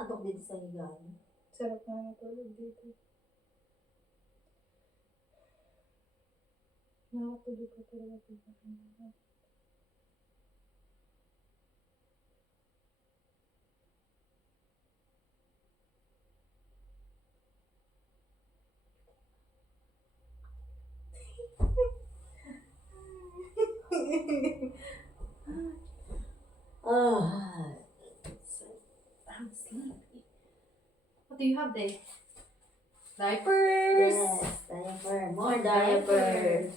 nakakaantok dito sa higaan. Sarap na natulog dito. Nakatulog ka talaga dito. I'm sleepy. What do you have there? Diapers! Yes, diaper. More diapers.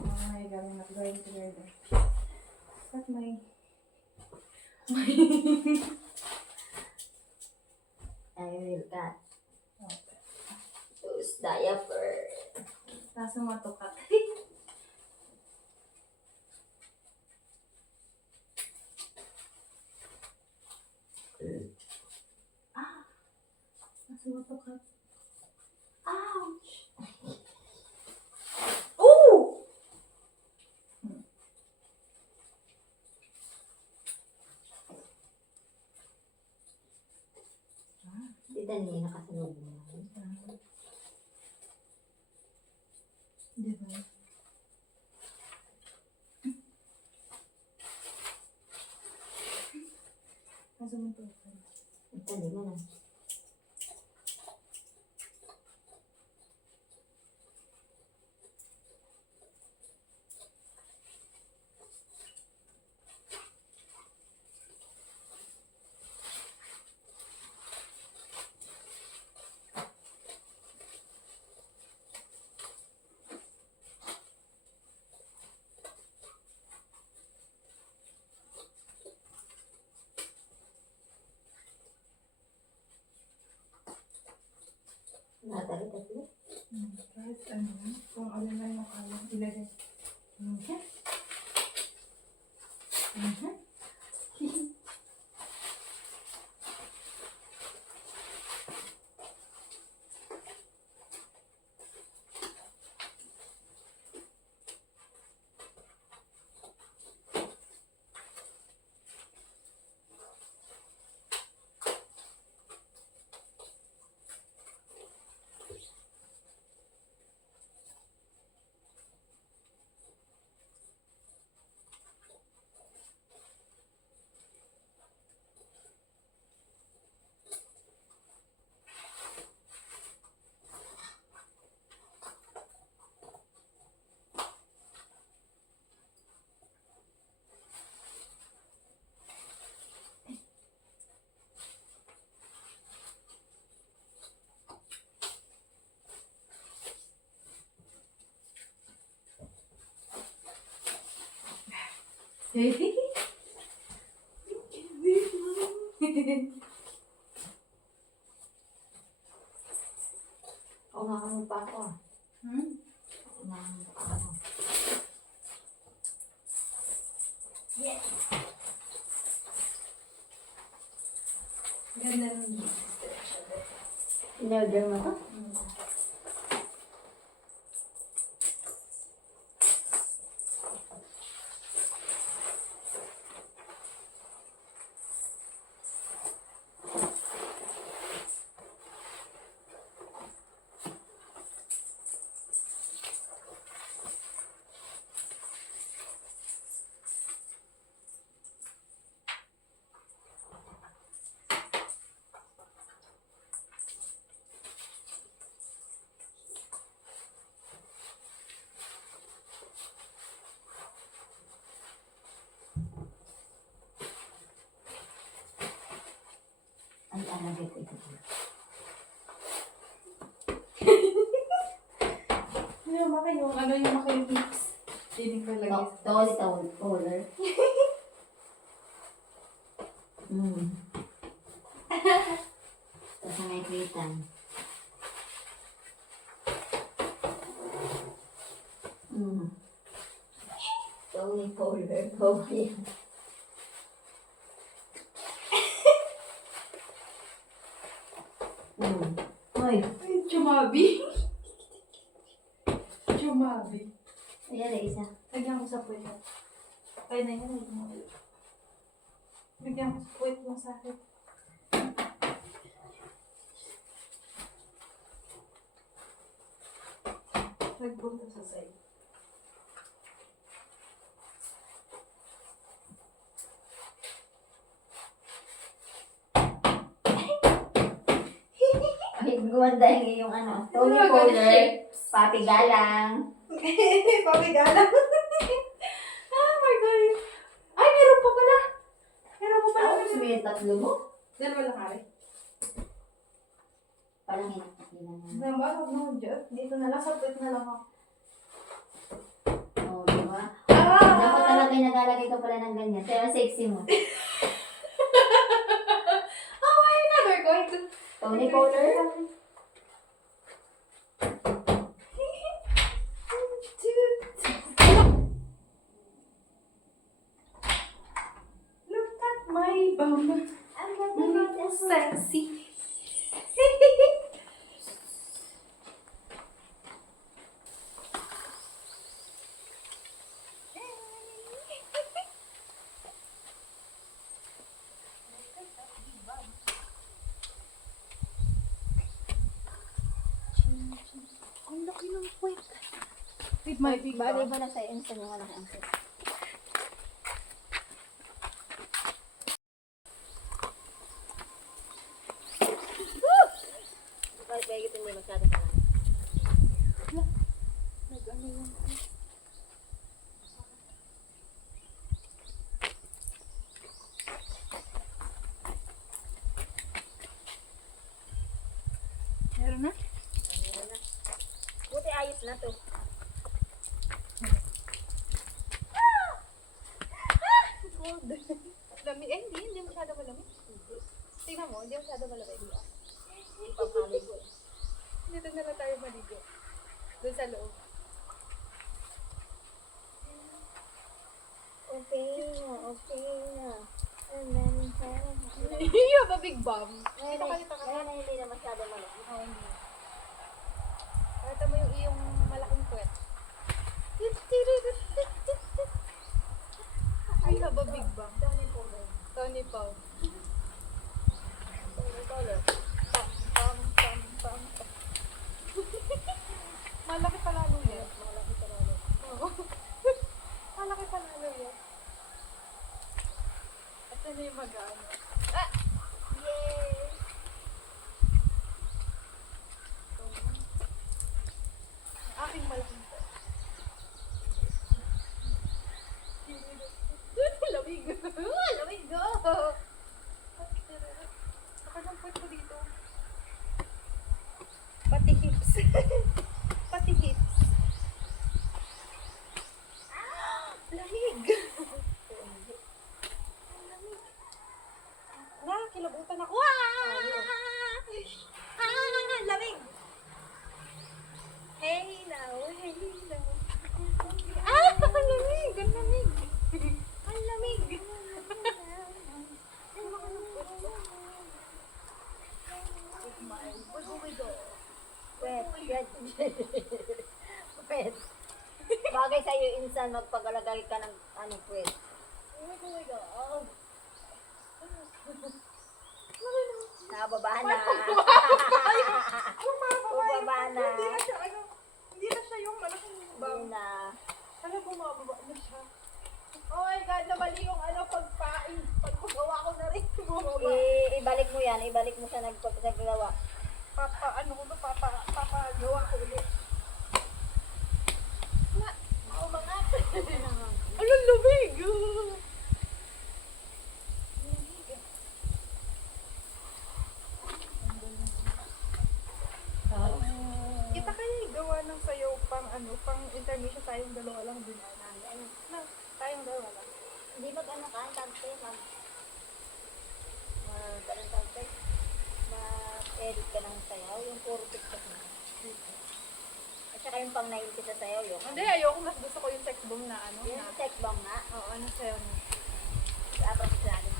Oh my God, I'm not going together. But my... I will cut Okay. those diaper. Nasa matukat. Nasa matukat. Ouch! Ooh! Tita niya nakasunod mo. Diba? Nasa matukat. Tita niya na. Natali tatlo. Kahit ano lang, kung ano lang yung kaya, ilagay. Umakamot pa ako. Umakamot pa ako. Yeah. Ganda ng In-order mo to? Ang talaga ko ito. Ano ba kayo? Ano yung maka-mix? Hindi ko lagi sa Towel color. Tapos may kritan. Towel color. Towel. Hoy. Chumabi. Chumabi. Ayan na isa. Lagyan ko sa puwet. Kaya na yan. Lagyan ko sa puwet mo sa akin. Nagpunta sa side. Ay, gumanda yung iyong ano. Tony Ano ba, Fowler. shapes? Papi Galang. Pabigala. Oh my God. Ay, meron pa pala. Meron pa pala. Ako, sabi yung tatlo mo. Dalawa lang kari. Parang hinakatilan na. Diba? Huwag na huwag dyan. Dito na lang. Sa puwet na lang ako. Oo, diba? Ah! Dapat talaga yung nagalagay ka pala ng ganyan. Kaya sexy mo. Oh my God. We're going to... Tony Fowler. Look at my bum. Sexy. Ang laki ng puwet. With my big Bagay bum. ba na sa'yo? Ang sa'yo malaki ang puwet? Bakit ba hindi masyado ka lang? Nag-ano yung... Meron na? Meron na. Buti ayos na to. Lamig. Eh, hindi masyado malamig. Tingnan mo, hindi masyado malamig. Pagkaligo. Dito na lang tayo maligo. Doon sa loob. Okay na, okay na. And then, You have a big bum. Dito ka, dito ka. Ngayon na hindi na masyado malaki. Oo, hindi. Pakita mo yung iyong malaking puwet. I have a big bum. Tony Fowler. Tony Pao. Tony Fowler. Pam, pam, pam, pam, pam. Malaki pa lalo yan. Malaki ka lalo. Oo. Malaki pa lalo yan. At ano yung mag-ano? Ah! Yay! Aking malaking po. Lamig. Lamig go! Saka ng puwet ko dito. Pati hips. Pati hips. Ah! Lamig! Kilabutan ako. Lamig! Hey now, hey now. Ang lamig! Ang lamig! Ang lamig! Pwet. Pwet. Bagay sa'yo, insan, magpagalagay ka ng ano, pwet. Nababa na. Bumaba na. Hindi na siya yung malaking Hindi bang. na. Ano, bumababa na siya. Oh my God, namali yung ano, pagpain. Pagpagawa ko na rin. Bumaba. Ibalik mo yan. Ibalik mo siya naggawa. Ano ko ba, papagawa ko ulit. Na, umangat. Ano, lumig. Kita kayo gawa ng sayo pang ano, pang intermission tayong dalawa lang din. Na, tayong dalawa lang. Hindi mag-ano ka, tante, anong tante? Mag-edit ka ng sayaw, yung puro TikTok na. At saka yung pang 90 sa sayaw, yung Hindi, ayoko, mas gusto ko yung sex bomb na ano. yung Na, sex bomb nga. oo, ano sayo na. Dapat sa natin.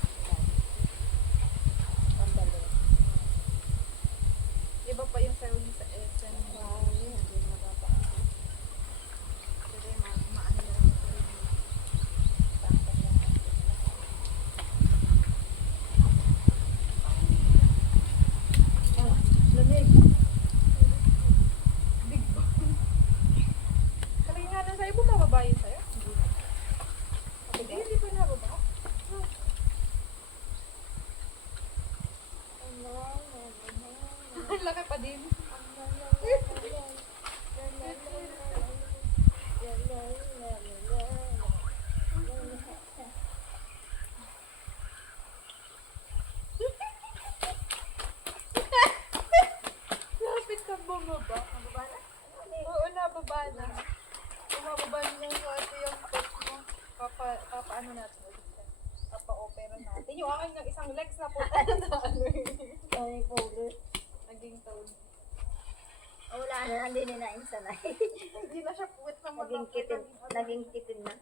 Pambalo. Iba pa yung sayo niya sa SM. Wow, yun. Hindi mababa. Kasi maano na lang ito rin. Pangkat lang. Lamig. Big bang. ka din. Lapit ka bumaba. Baba na? Oo, nababa na. Bumababa na yung ate yung pet mo. Papaano natin ulit yan. Papa-opera natin. Yung akin ng isang legs na punta na sa ano eh. Ay, pobre. Naging taon. Wala na, hindi na nainsanay. Hindi na siya puwet na Naging kitin na.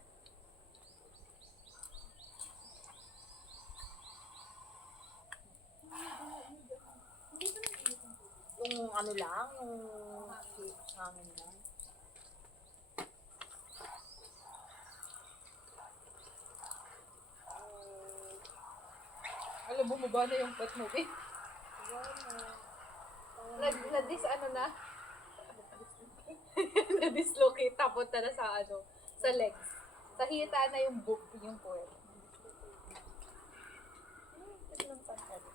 Yung ano lang, yung hangin lang. Alam, bumaba na yung pet mo, eh. Na-dis ano na? Na-dislocate. Tapunta na sa ano, sa legs. Sa hita na yung yung puwet. Ito lang pantalo.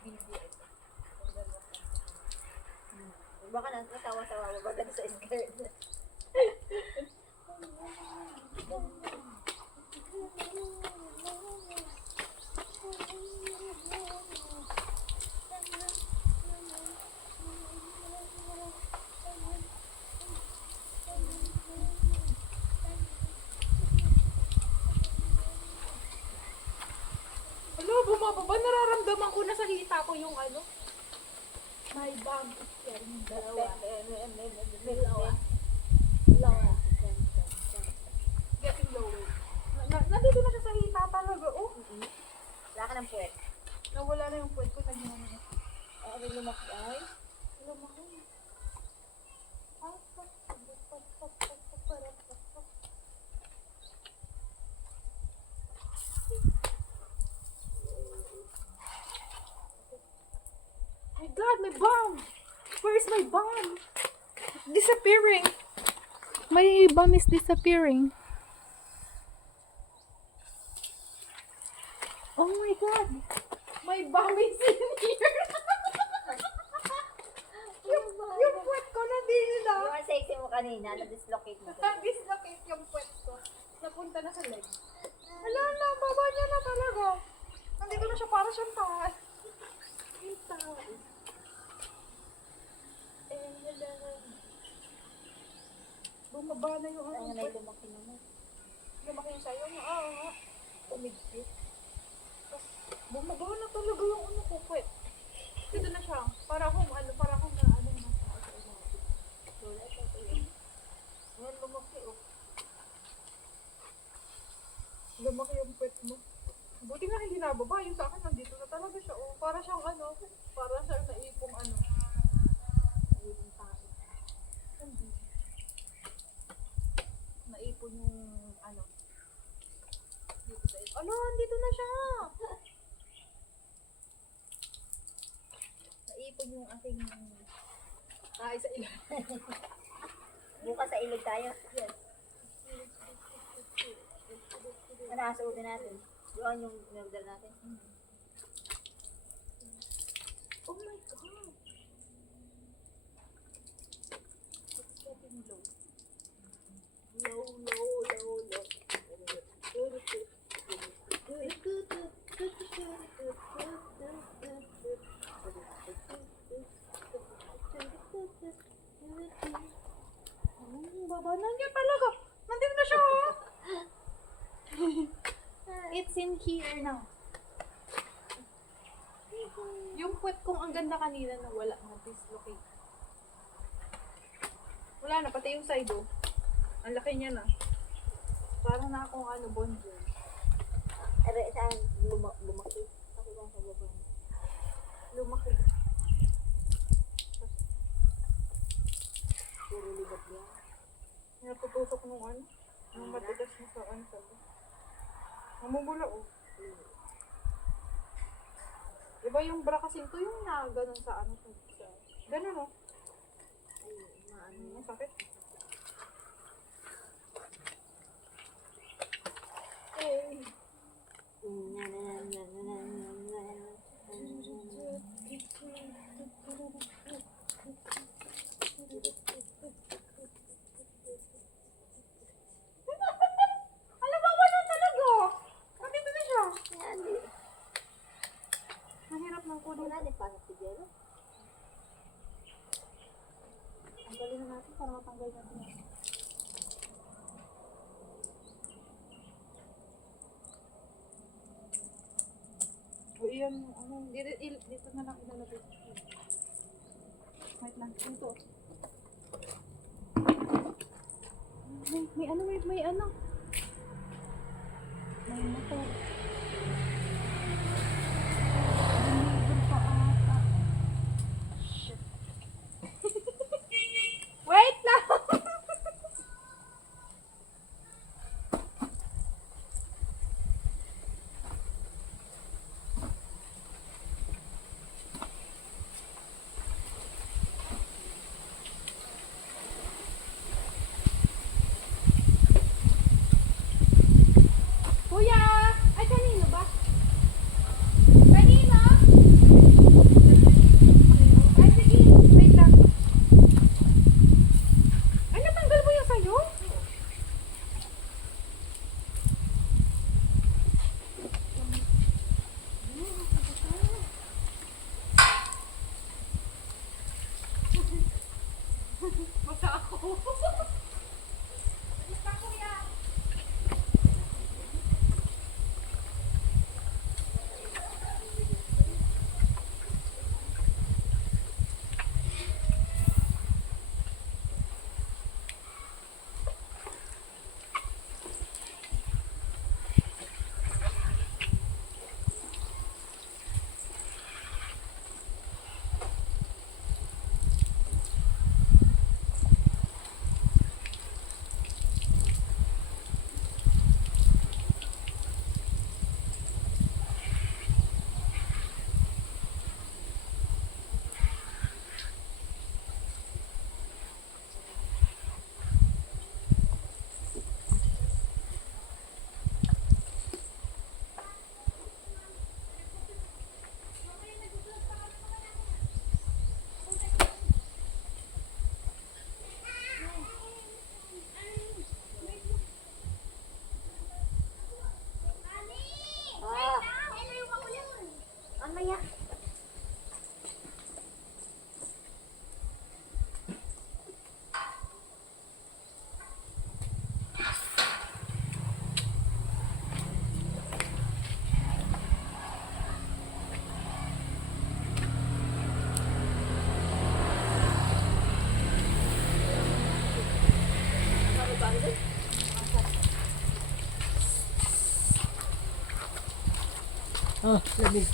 Hindi ito. Baka natawa-tawa mo baga sa skirt. Ano, bumababa. Nararamdaman ko na sa hita ko yung ano. My bag is getting Dalawa. getting lower. Nandito na siya sa hita talaga. Oh, Wala ka ng puwet. nawala na yung puwet ko. Naging ano na. Ay, lumaki ay. Lumaki. My God, my bomb! Where's my bomb? Disappearing. My bomb is disappearing. Oh my God! My bomb is in here. yung puwet ko nandito na. Yung sexy mo kanina, na-dislocate mo. Na-dislocate yung puwet ko. Napunta na sa leg. Wala na, baba niya na talaga. Nandito na siya para siyang taas. Yung taas. Bumaba na yung Ay, ano. na lumaki naman. Lumaki yung sayo niya. Oo nga. Umigpit. Bumaba na talaga yung ano ko, puwet. Dito na siya. Para akong na ano na sa ano. Wala siya tuloy. Ayan, lumaki oh. Lumaki yung puwet mo. Buti nga hindi nababa. Yung sa akin nandito na talaga siya oh. Para siyang ano. Para siyang naipong ano. Ayun tayo. Hindi. Naipon yung ano. Dito sa ito. Ano, andito na siya. Naipon yung aking ay sa ilan. Bukas sa ilog tayo. Yes. Ano, asuotin natin. Doon yung in-order natin. Oh my God. It's getting low. Low. Baba na niya talaga. Nandito na siya. Oh. It's in here now. Yung puwet kong ang ganda kanina na wala na dislocate. Wala na, pati yung side oh. Ang laki niya na. Parang na akong ano, bonjour. Ere, saan lumaki? Ako lang sa baba. Lumaki. Puro libat yan. Natutusok nung ano. Nung matigas na sa ano sabi. Namumula oh. Diba yung bra kasing to yung na ganun sa ano. Sa, ganun oh. Ay, maano yan. Sakit. Eh. para matanggal natin yan. O iyan, ano, dito na lang ilalagay. Wait lang, dito. May ano, may ano. May motor. Deliver pa ata. Shit. Wait lang! Kuya! Ay, kanino ba? Kanino? Ay, sige. Wait lang. Ay, natanggal mo yung sayo? Basta ako. Basta kuya. Mamaya. Ah, lamig.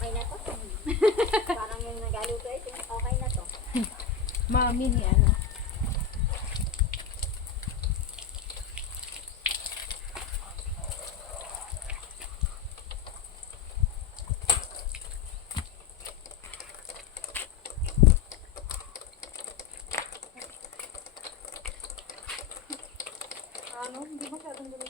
Okay na to? Parang yung nagaluto ito. Okay na to. Mami ni ano. Ano, hindi masyadong gulo.